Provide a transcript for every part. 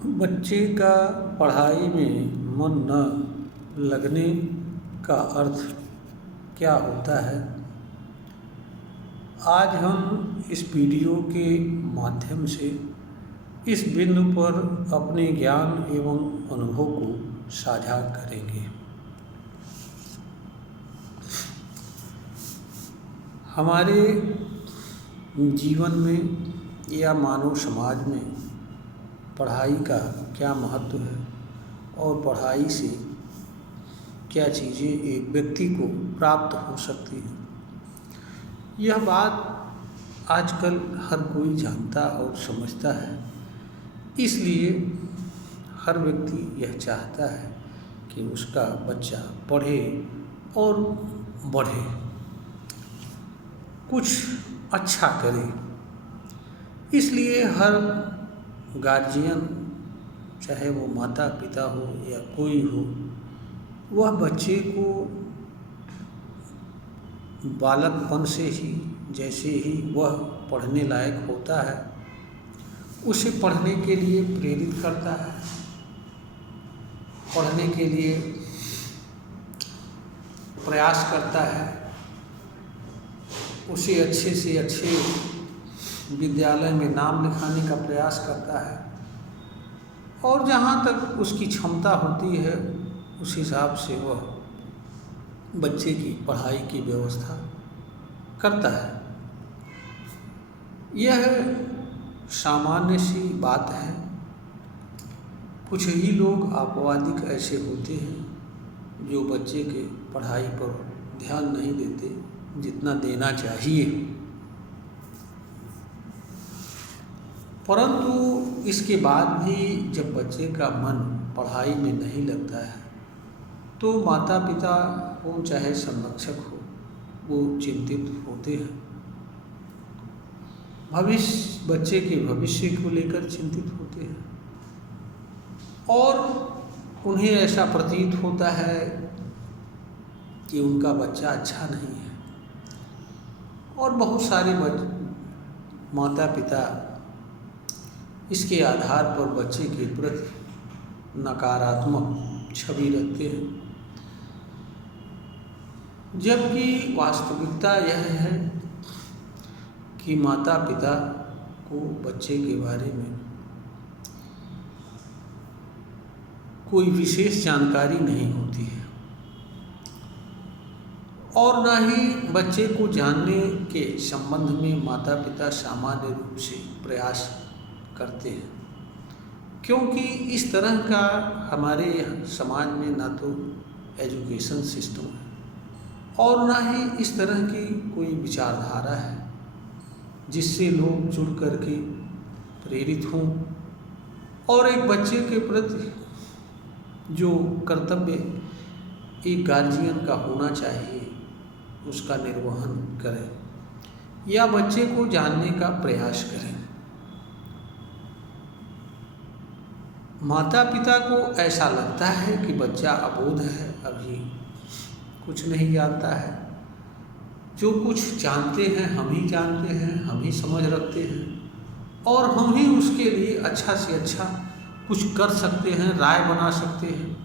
बच्चे का पढ़ाई में मन न लगने का अर्थ क्या होता है। आज हम इस वीडियो के माध्यम से इस बिंदु पर अपने ज्ञान एवं अनुभव को साझा करेंगे। हमारे जीवन में या मानव समाज में पढ़ाई का क्या महत्व है और पढ़ाई से क्या चीज़ें एक व्यक्ति को प्राप्त हो सकती हैं, यह बात आजकल हर कोई जानता और समझता है। इसलिए हर व्यक्ति यह चाहता है कि उसका बच्चा पढ़े और बढ़े, कुछ अच्छा करे। इसलिए हर गार्जियन, चाहे वो माता पिता हो या कोई हो, वह बच्चे को बालकपन से ही जैसे ही वह पढ़ने लायक होता है उसे पढ़ने के लिए प्रेरित करता है, पढ़ने के लिए प्रयास करता है, उसे अच्छे से अच्छे विद्यालय में नाम लिखाने का प्रयास करता है और जहाँ तक उसकी क्षमता होती है उस हिसाब से वह बच्चे की पढ़ाई की व्यवस्था करता है। यह सामान्य सी बात है। कुछ ही लोग अपवादिक ऐसे होते हैं जो बच्चे के पढ़ाई पर ध्यान नहीं देते जितना देना चाहिए, परंतु इसके बाद भी जब बच्चे का मन पढ़ाई में नहीं लगता है तो माता पिता हो चाहे संरक्षक हो, वो चिंतित होते हैं। बच्चे के भविष्य को लेकर चिंतित होते हैं और उन्हें ऐसा प्रतीत होता है कि उनका बच्चा अच्छा नहीं है और बहुत सारे माता पिता इसके आधार पर बच्चे के प्रति नकारात्मक छवि रखते हैं, जबकि वास्तविकता यह है कि माता पिता को बच्चे के बारे में कोई विशेष जानकारी नहीं होती है और न ही बच्चे को जानने के संबंध में माता पिता सामान्य रूप से प्रयास करते हैं, क्योंकि इस तरह का हमारे समाज में ना तो एजुकेशन सिस्टम है और ना ही इस तरह की कोई विचारधारा है जिससे लोग जुड़ कर के प्रेरित हों और एक बच्चे के प्रति जो कर्तव्य एक गार्जियन का होना चाहिए उसका निर्वहन करें या बच्चे को जानने का प्रयास करें। माता पिता को ऐसा लगता है कि बच्चा अबोध है, अभी कुछ नहीं जानता है, जो कुछ जानते हैं हम ही जानते हैं, हम ही समझ रखते हैं और हम ही उसके लिए अच्छा से अच्छा कुछ कर सकते हैं, राय बना सकते हैं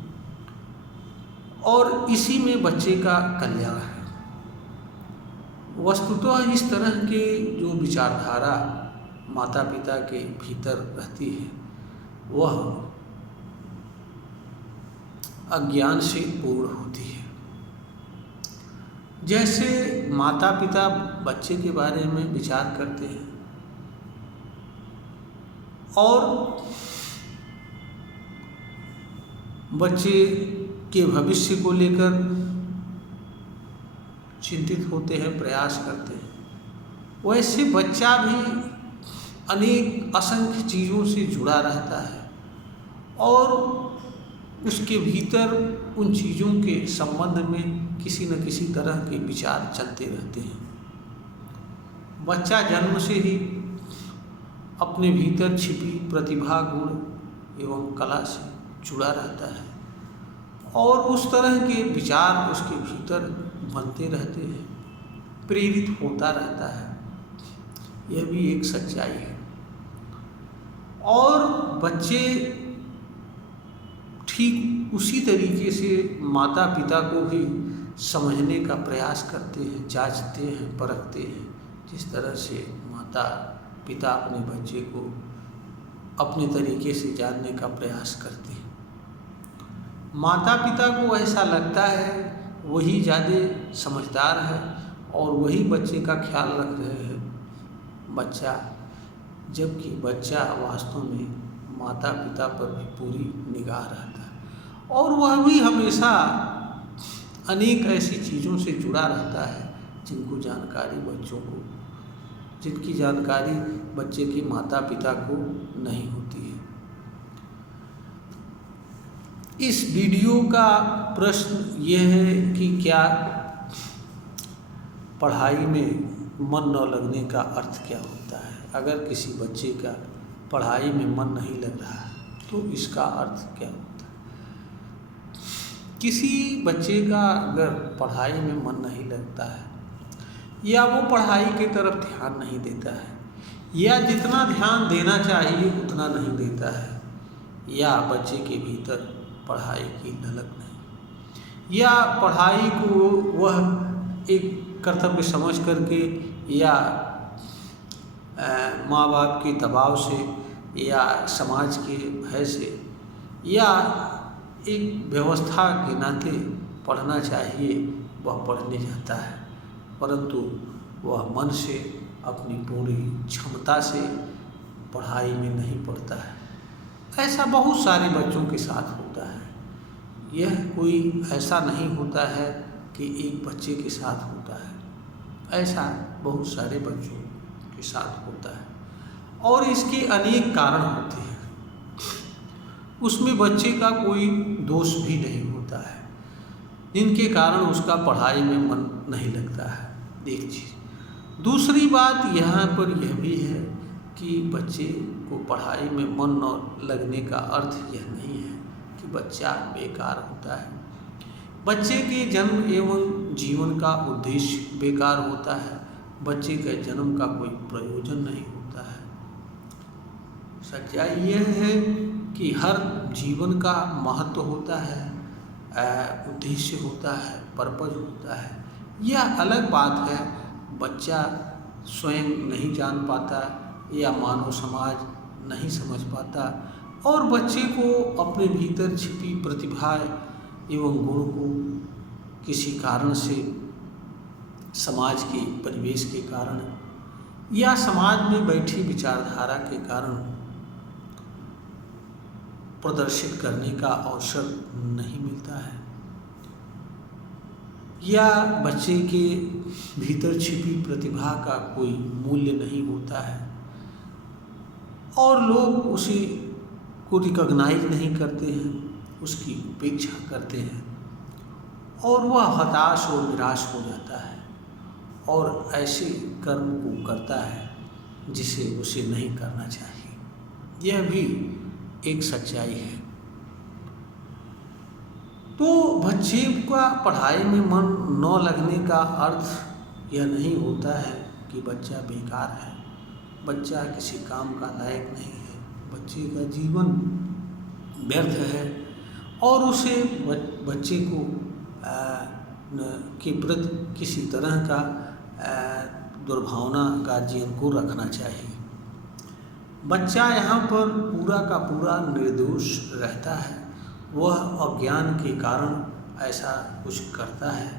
और इसी में बच्चे का कल्याण है। वस्तुतः इस तरह के जो विचारधारा माता पिता के भीतर रहती है वह अज्ञान से पूर्ण होती है। जैसे माता पिता बच्चे के बारे में विचार करते हैं और बच्चे के भविष्य को लेकर चिंतित होते हैं, प्रयास करते हैं, वैसे बच्चा भी अनेक असंख्य चीज़ों से जुड़ा रहता है और उसके भीतर उन चीज़ों के संबंध में किसी न किसी तरह के विचार चलते रहते हैं। बच्चा जन्म से ही अपने भीतर छिपी प्रतिभा, गुण एवं कला से जुड़ा रहता है और उस तरह के विचार उसके भीतर बनते रहते हैं, प्रेरित होता रहता है। यह भी एक सच्चाई है। और बच्चे ठीक उसी तरीके से माता पिता को भी समझने का प्रयास करते हैं, जांचते हैं, परखते हैं, जिस तरह से माता पिता अपने बच्चे को अपने तरीके से जानने का प्रयास करते हैं। माता पिता को ऐसा लगता है वही ज़्यादा समझदार है और वही बच्चे का ख्याल रख रहे हैं बच्चा, जबकि बच्चा वास्तव में माता पिता पर भी पूरी निगाह रहता है और वह भी हमेशा अनेक ऐसी चीज़ों से जुड़ा रहता है जिनको जानकारी बच्चों को, जिनकी जानकारी बच्चे के माता पिता को नहीं होती है। इस वीडियो का प्रश्न यह है कि क्या पढ़ाई में मन न लगने का अर्थ क्या होता है। अगर किसी बच्चे का पढ़ाई में मन नहीं लग रहा है तो इसका अर्थ क्या होता है। किसी बच्चे का अगर पढ़ाई में मन नहीं लगता है या वो पढ़ाई की तरफ ध्यान नहीं देता है या जितना ध्यान देना चाहिए उतना नहीं देता है या बच्चे के भीतर पढ़ाई की ललक नहीं या पढ़ाई को वह एक कर्तव्य समझ करके या माँ बाप के दबाव से या समाज के भय से या एक व्यवस्था के नाते पढ़ना चाहिए वह पढ़ने जाता है, परंतु वह मन से अपनी पूरी क्षमता से पढ़ाई में नहीं पढ़ता है। ऐसा बहुत सारे बच्चों के साथ होता है। यह कोई ऐसा नहीं होता है कि एक बच्चे के साथ होता है, ऐसा बहुत सारे बच्चों के साथ होता है और इसके अनेक कारण होते हैं। उसमें बच्चे का कोई दोष भी नहीं होता है जिनके कारण उसका पढ़ाई में मन नहीं लगता है, एक चीज़। दूसरी बात यहाँ पर यह भी है कि बच्चे को पढ़ाई में मन न लगने का अर्थ यह नहीं है कि बच्चा बेकार होता है। बच्चे के जन्म एवं जीवन का उद्देश्य बेकार होता है, बच्चे के जन्म का कोई प्रयोजन नहीं होता है। सच्चाई यह है कि हर जीवन का महत्व होता है, उद्देश्य होता है, पर्पज होता है। यह अलग बात है बच्चा स्वयं नहीं जान पाता या मानव समाज नहीं समझ पाता और बच्चे को अपने भीतर छिपी प्रतिभा एवं गुण को किसी कारण से, समाज के परिवेश के कारण या समाज में बैठी विचारधारा के कारण प्रदर्शित करने का अवसर नहीं मिलता है या बच्चे के भीतर छिपी प्रतिभा का कोई मूल्य नहीं होता है और लोग उसी को रिकॉग्नाइज नहीं करते हैं, उसकी उपेक्षा करते हैं और वह हताश और निराश हो जाता है और ऐसे कर्म को करता है जिसे उसे नहीं करना चाहिए। यह भी एक सच्चाई है। तो बच्चे का पढ़ाई में मन न लगने का अर्थ यह नहीं होता है कि बच्चा बेकार है, बच्चा किसी काम का लायक नहीं है, बच्चे का जीवन व्यर्थ है और उसे बच्चे को के प्रति किसी तरह का दुर्भावना गार्जियन को रखना चाहिए। बच्चा यहाँ पर पूरा का पूरा निर्दोष रहता है, वह अज्ञान के कारण ऐसा कुछ करता है।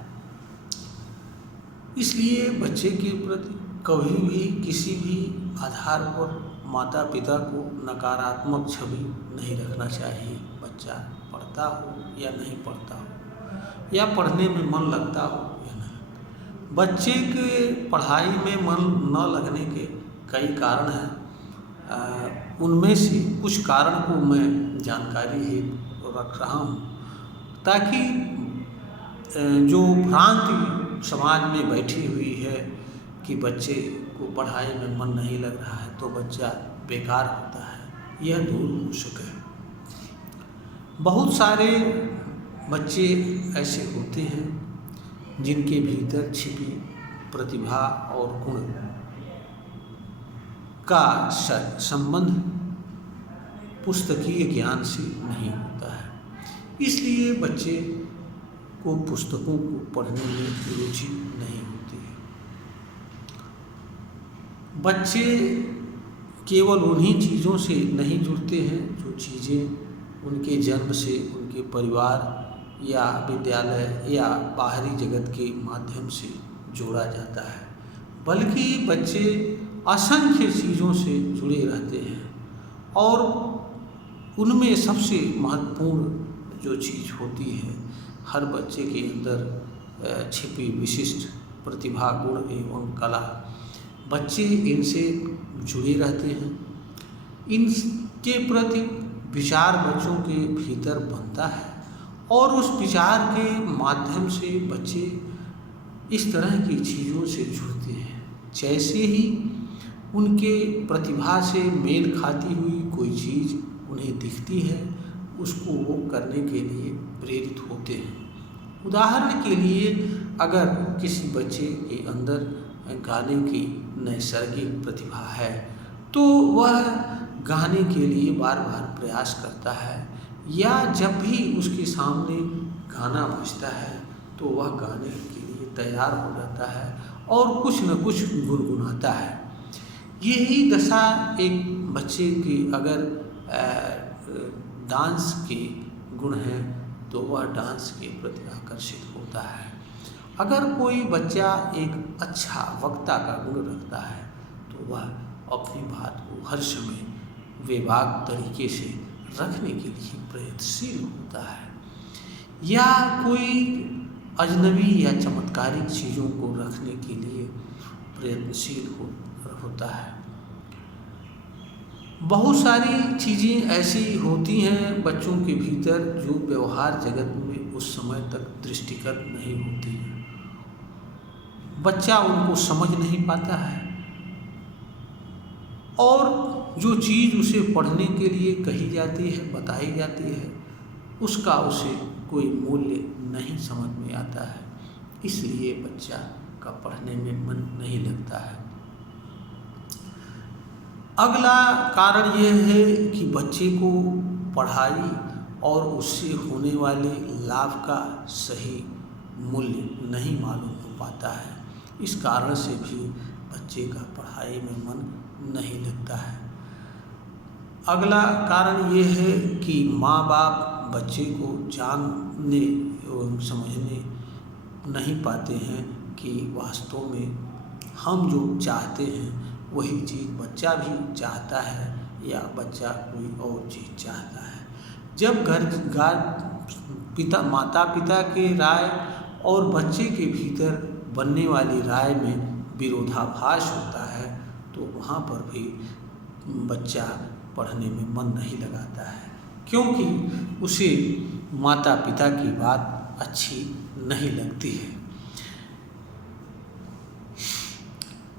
इसलिए बच्चे के प्रति कभी भी किसी भी आधार पर माता पिता को नकारात्मक छवि नहीं रखना चाहिए। बच्चा पढ़ता हो या नहीं पढ़ता हो या पढ़ने में मन लगता हो या नहीं, बच्चे के पढ़ाई में मन न लगने के कई कारण हैं। उनमें से कुछ कारण को मैं जानकारी ही रख रहा हूँ ताकि जो भ्रांति समाज में बैठी हुई है कि बच्चे को पढ़ाई में मन नहीं लग रहा है तो बच्चा बेकार होता है, यह दूर हो सके। बहुत सारे बच्चे ऐसे होते हैं जिनके भीतर छिपी प्रतिभा और गुण का संबंध पुस्तकीय ज्ञान से नहीं होता है। इसलिए बच्चे को पुस्तकों को पढ़ने में रुचि नहीं होती है। बच्चे केवल उन्हीं चीज़ों से नहीं जुड़ते हैं जो चीज़ें उनके जन्म से उनके परिवार या विद्यालय या बाहरी जगत के माध्यम से जोड़ा जाता है, बल्कि बच्चे असंख्य चीज़ों से जुड़े रहते हैं और उनमें सबसे महत्वपूर्ण जो चीज़ होती है, हर बच्चे के अंदर छिपी विशिष्ट प्रतिभा, गुण एवं कला, बच्चे इनसे जुड़े रहते हैं। इनके प्रति विचार बच्चों के भीतर बनता है और उस विचार के माध्यम से बच्चे इस तरह की चीज़ों से जुड़ते हैं जैसे ही उनके प्रतिभा से मेल खाती हुई कोई चीज़ उन्हें दिखती है, उसको वो करने के लिए प्रेरित होते हैं। उदाहरण के लिए अगर किसी बच्चे के अंदर गाने की नैसर्गिक प्रतिभा है तो वह गाने के लिए बार बार प्रयास करता है, या जब भी उसके सामने गाना बजता है तो वह गाने के लिए तैयार हो जाता है और कुछ न कुछ गुनगुनाता है। यही दशा एक बच्चे की अगर डांस के गुण हैं तो वह डांस के प्रति आकर्षित होता है। अगर कोई बच्चा एक अच्छा वक्ता का गुण रखता है तो वह अपनी बात को हर समय बेबाक तरीके से रखने के लिए प्रयत्नशील होता है, या कोई अजनबी या चमत्कारिक चीज़ों को रखने के लिए प्रयत्नशील होता है। बहुत सारी चीज़ें ऐसी होती हैं बच्चों के भीतर जो व्यवहार जगत में उस समय तक दृष्टिगत नहीं होती है। बच्चा उनको समझ नहीं पाता है और जो चीज़ उसे पढ़ने के लिए कही जाती है, बताई जाती है, उसका उसे कोई मूल्य नहीं समझ में आता है, इसलिए बच्चा का पढ़ने में मन नहीं लगता है। अगला कारण यह है कि बच्चे को पढ़ाई और उससे होने वाले लाभ का सही मूल्य नहीं मालूम हो पाता है। इस कारण से भी बच्चे का पढ़ाई में मन नहीं लगता है। अगला कारण ये है कि माँ बाप बच्चे को जानने एवं समझने नहीं पाते हैं कि वास्तव में हम जो चाहते हैं वही चीज़ बच्चा भी चाहता है या बच्चा कोई और चीज़ चाहता है। जब माता पिता के राय और बच्चे के भीतर बनने वाली राय में विरोधाभास होता है तो वहाँ पर भी बच्चा पढ़ने में मन नहीं लगाता है, क्योंकि उसे माता पिता की बात अच्छी नहीं लगती है।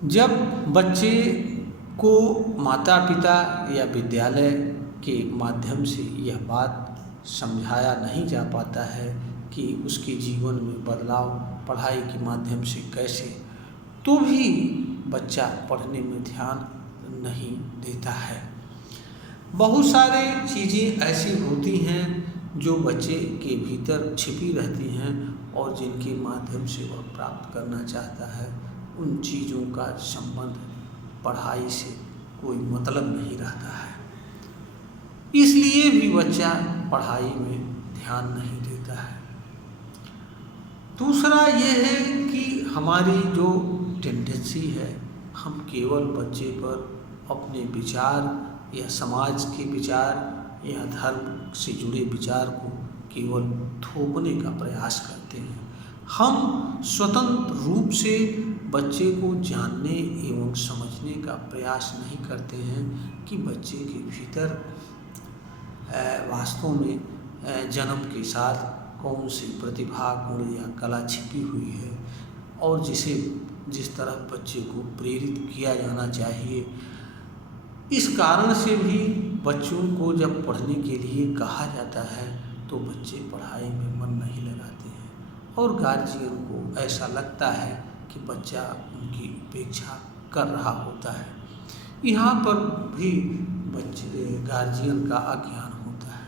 जब बच्चे को माता पिता या विद्यालय के माध्यम से यह बात समझाया नहीं जा पाता है कि उसके जीवन में बदलाव पढ़ाई के माध्यम से कैसे, तो भी बच्चा पढ़ने में ध्यान नहीं देता है। बहुत सारे चीज़ें ऐसी होती हैं जो बच्चे के भीतर छिपी रहती हैं और जिनके माध्यम से वह प्राप्त करना चाहता है, उन चीज़ों का संबंध पढ़ाई से कोई मतलब नहीं रहता है, इसलिए भी बच्चा पढ़ाई में ध्यान नहीं देता है। दूसरा ये है कि हमारी जो टेंडेंसी है, हम केवल बच्चे पर अपने विचार या समाज के विचार या धर्म से जुड़े विचार को केवल थोपने का प्रयास करते हैं। हम स्वतंत्र रूप से बच्चे को जानने एवं समझने का प्रयास नहीं करते हैं कि बच्चे के भीतर वास्तव में जन्म के साथ कौन सी प्रतिभा, गुण या कला छिपी हुई है और जिस तरह बच्चे को प्रेरित किया जाना चाहिए। इस कारण से भी बच्चों को जब पढ़ने के लिए कहा जाता है तो बच्चे पढ़ाई में मन नहीं लगाते हैं और गार्जियन को ऐसा लगता है कि बच्चा उनकी उपेक्षा कर रहा होता है। यहाँ पर भी बच्चे गार्जियन का अज्ञान होता है।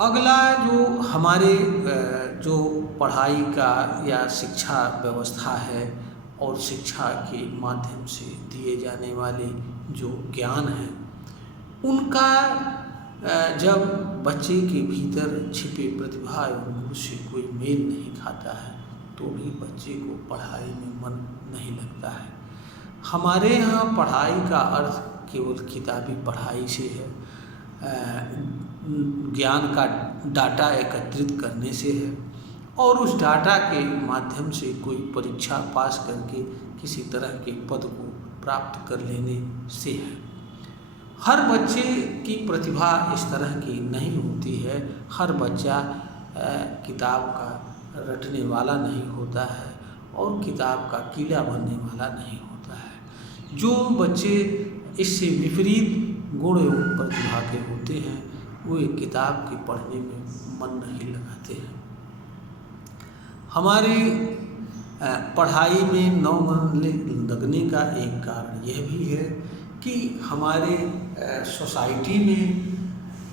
अगला जो हमारे जो पढ़ाई का या शिक्षा व्यवस्था है और शिक्षा के माध्यम से दिए जाने वाले जो ज्ञान है उनका जब बच्चे के भीतर छिपे प्रतिभा एवं गुण से कोई मेल नहीं खाता है तो भी बच्चे को पढ़ाई में मन नहीं लगता है। हमारे यहाँ पढ़ाई का अर्थ केवल किताबी पढ़ाई से है, ज्ञान का डाटा एकत्रित करने से है और उस डाटा के माध्यम से कोई परीक्षा पास करके किसी तरह के पद को प्राप्त कर लेने से है। हर बच्चे की प्रतिभा इस तरह की नहीं होती है। हर बच्चा किताब का रटने वाला नहीं होता है और किताब का कीड़ा बनने वाला नहीं होता है। जो बच्चे इससे विपरीत गुण एवं प्रतिभा के होते हैं वे किताब के पढ़ने में मन नहीं लगाते हैं। हमारी पढ़ाई में न मन लगने का एक कारण यह भी है कि हमारे सोसाइटी में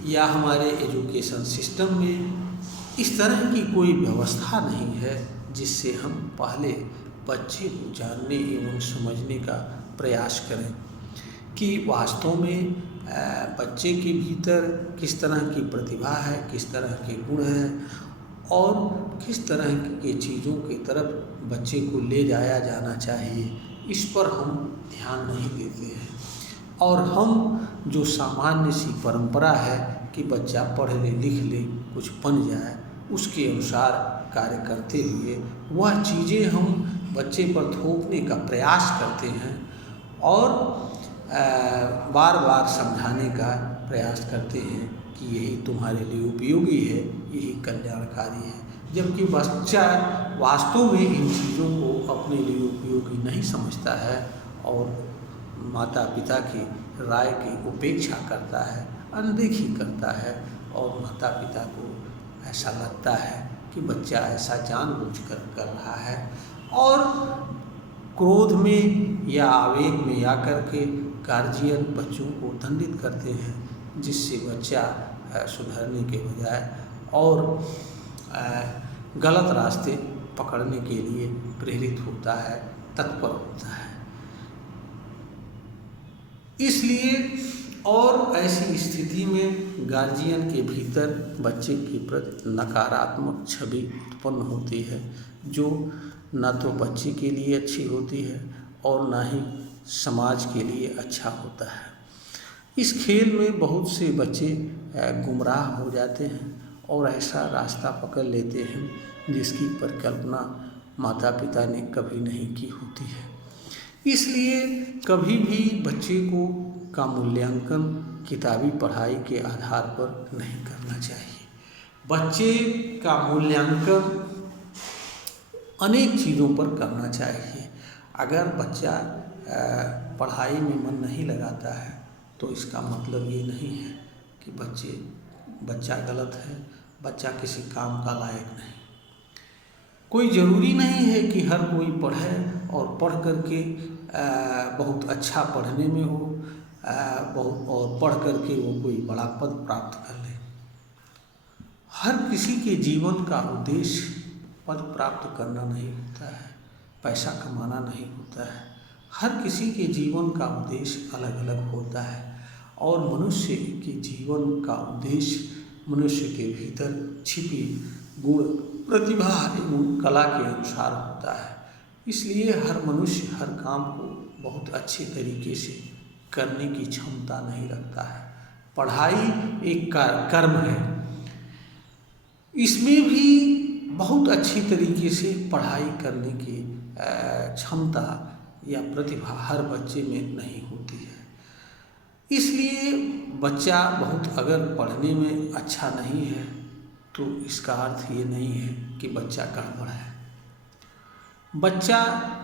या हमारे एजुकेशन सिस्टम में इस तरह की कोई व्यवस्था नहीं है जिससे हम पहले बच्चे को जानने एवं समझने का प्रयास करें कि वास्तव में बच्चे के भीतर किस तरह की प्रतिभा है, किस तरह के गुण हैं और किस तरह की चीज़ों की तरफ बच्चे को ले जाया जाना चाहिए, इस पर हम ध्यान नहीं देते हैं। और हम जो सामान्य सी परंपरा है कि बच्चा पढ़ ले लिख ले कुछ बन जाए उसके अनुसार कार्य करते हुए वह चीज़ें हम बच्चे पर थोपने का प्रयास करते हैं और बार बार समझाने का प्रयास करते हैं कि यही तुम्हारे लिए उपयोगी है, यही कल्याणकारी है, जबकि बच्चा वास्तव में इन चीज़ों को अपने लिए उपयोगी नहीं समझता है और माता पिता की राय की उपेक्षा करता है, अनदेखी करता है और माता पिता को ऐसा लगता है कि बच्चा ऐसा जानबूझकर कर रहा है और क्रोध में या आवेग में आकर के गार्जियन बच्चों को दंडित करते हैं जिससे बच्चा सुधरने के बजाय और गलत रास्ते पकड़ने के लिए प्रेरित होता है, तत्पर होता है। इसलिए और ऐसी स्थिति में गार्जियन के भीतर बच्चे के प्रति नकारात्मक छवि उत्पन्न होती है जो न तो बच्चे के लिए अच्छी होती है और न ही समाज के लिए अच्छा होता है। इस खेल में बहुत से बच्चे गुमराह हो जाते हैं और ऐसा रास्ता पकड़ लेते हैं जिसकी परिकल्पना माता पिता ने कभी नहीं की होती है। इसलिए कभी भी बच्चे का मूल्यांकन किताबी पढ़ाई के आधार पर नहीं करना चाहिए। बच्चे का मूल्यांकन अनेक चीज़ों पर करना चाहिए। अगर बच्चा पढ़ाई में मन नहीं लगाता है तो इसका मतलब ये नहीं है कि बच्चा गलत है, बच्चा किसी काम का लायक नहीं। कोई ज़रूरी नहीं है कि हर कोई पढ़े और पढ़ करके बहुत अच्छा पढ़ने में हो और पढ़ करके वो कोई बड़ा पद प्राप्त कर ले। हर किसी के जीवन का उद्देश्य पद प्राप्त करना नहीं होता है, पैसा कमाना नहीं होता है। हर किसी के जीवन का उद्देश्य अलग अलग होता है और मनुष्य के जीवन का उद्देश्य मनुष्य के भीतर छिपी गुण, प्रतिभा एवं कला के अनुसार होता है। इसलिए हर मनुष्य हर काम को बहुत अच्छे तरीके से करने की क्षमता नहीं रखता है। पढ़ाई एक कर्म है, इसमें भी बहुत अच्छी तरीके से पढ़ाई करने की क्षमता या प्रतिभा हर बच्चे में नहीं होती है। इसलिए बच्चा बहुत अगर पढ़ने में अच्छा नहीं है तो इसका अर्थ ये नहीं है कि बच्चा गड़बड़ है। बच्चा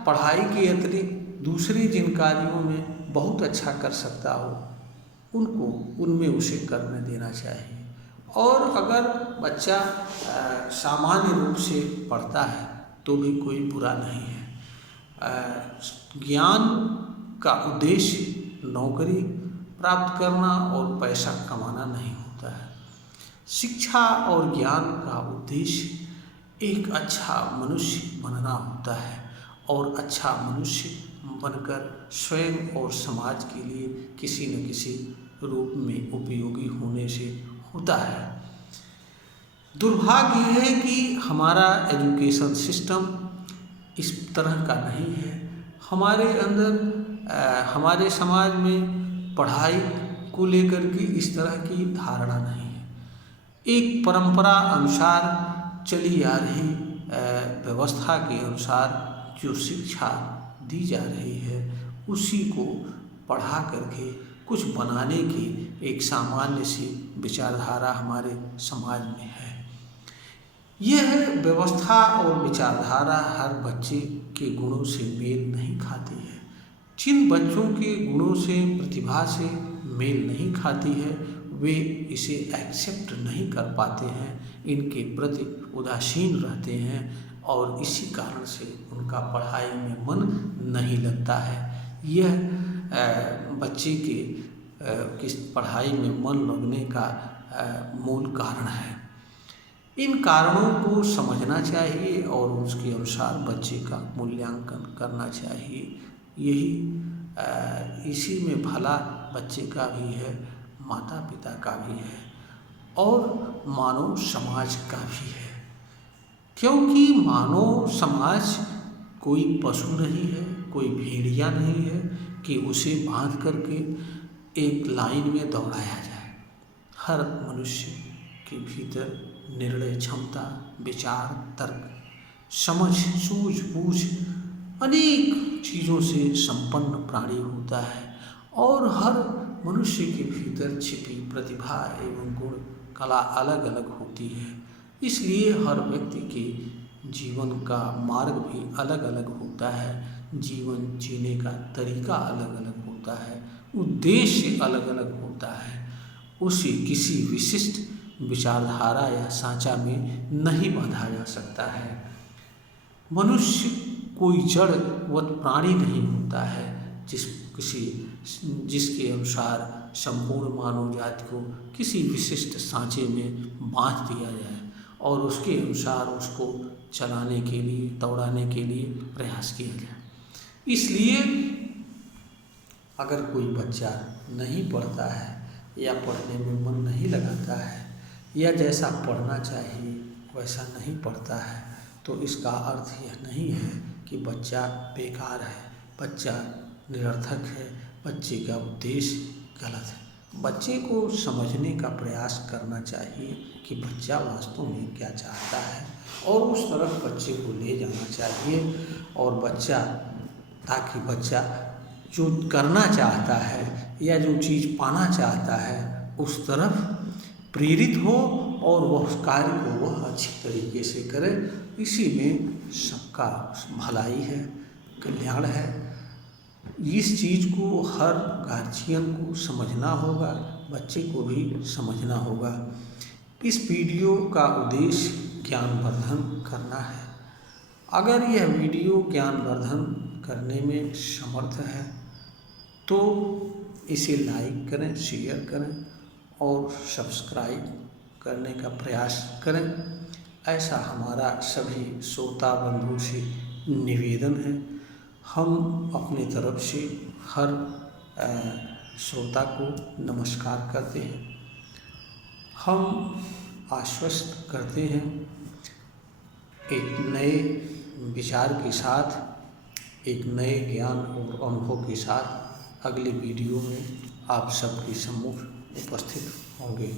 पढ़ाई के अतिरिक्त दूसरी जिन कार्यों में बहुत अच्छा कर सकता हो उनमें उसे करने देना चाहिए। और अगर बच्चा सामान्य रूप से पढ़ता है तो भी कोई बुरा नहीं है। ज्ञान का उद्देश्य नौकरी प्राप्त करना और पैसा कमाना नहीं होता है। शिक्षा और ज्ञान का उद्देश्य एक अच्छा मनुष्य बनना होता है और अच्छा मनुष्य बनकर स्वयं और समाज के लिए किसी न किसी रूप में उपयोगी होने से होता है। दुर्भाग्य है कि हमारा एजुकेशन सिस्टम इस तरह का नहीं है। हमारे अंदर हमारे समाज में पढ़ाई को लेकर के इस तरह की धारणा नहीं है। एक परंपरा अनुसार चली आ रही व्यवस्था के अनुसार जो शिक्षा दी जा रही है उसी को पढ़ा करके कुछ बनाने की एक सामान्य सी विचारधारा हमारे समाज में है। यह व्यवस्था और विचारधारा हर बच्चे के गुणों से मेल नहीं खाती है। जिन बच्चों के गुणों से प्रतिभा से मेल नहीं खाती है वे इसे एक्सेप्ट नहीं कर पाते हैं, इनके प्रति उदासीन रहते हैं और इसी कारण से उनका पढ़ाई में मन नहीं लगता है। यह बच्चे के किस पढ़ाई में मन लगने का मूल कारण है। इन कारणों को समझना चाहिए और उसके अनुसार बच्चे का मूल्यांकन करना चाहिए। इसी में भला बच्चे का भी है, माता पिता का भी है और मानव समाज का भी है। क्योंकि मानव समाज कोई पशु नहीं है, कोई भेड़िया नहीं है कि उसे बांध करके एक लाइन में दौड़ाया जाए। हर मनुष्य के भीतर निर्णय क्षमता, विचार, तर्क, समझ, सूझबूझ अनेक चीज़ों से संपन्न प्राणी होता है और हर मनुष्य के भीतर छिपी प्रतिभा एवं गुण कला अलग अलग होती है। इसलिए हर व्यक्ति के जीवन का मार्ग भी अलग अलग होता है, जीवन जीने का तरीका अलग अलग होता है, उद्देश्य अलग अलग होता है। उसे किसी विशिष्ट विचारधारा या सांचा में नहीं बांधा जा सकता है। मनुष्य कोई जड़वत प्राणी नहीं होता है जिसके अनुसार संपूर्ण मानव जाति को किसी विशिष्ट सांचे में बांध दिया जाए और उसके अनुसार उसको चलाने के लिए, दौड़ाने के लिए प्रयास किया जाए। इसलिए अगर कोई बच्चा नहीं पढ़ता है या पढ़ने में मन नहीं लगाता है या जैसा पढ़ना चाहिए वैसा नहीं पढ़ता है तो इसका अर्थ यह नहीं है कि बच्चा बेकार है, बच्चा निरर्थक है, बच्चे का उद्देश्य गलत है। बच्चे को समझने का प्रयास करना चाहिए कि बच्चा वास्तव में क्या चाहता है और उस तरफ बच्चे को ले जाना चाहिए और ताकि बच्चा जो करना चाहता है या जो चीज़ पाना चाहता है उस तरफ प्रेरित हो और वह उस कार्य को वह अच्छी तरीके से करे। इसी में सबका भलाई है, कल्याण है। इस चीज़ को हर गार्जियन को समझना होगा, बच्चे को भी समझना होगा। इस वीडियो का उद्देश्य ज्ञानवर्धन करना है। अगर यह वीडियो ज्ञानवर्धन करने में समर्थ है तो इसे लाइक करें, शेयर करें और सब्सक्राइब करने का प्रयास करें। ऐसा हमारा सभी श्रोता बंधु से निवेदन है। हम अपनी तरफ से हर श्रोता को नमस्कार करते हैं। हम आश्वस्त करते हैं एक नए विचार के साथ, एक नए ज्ञान और अनुभव के साथ अगले वीडियो में आप सबके सम्मुख उपस्थित होंगे।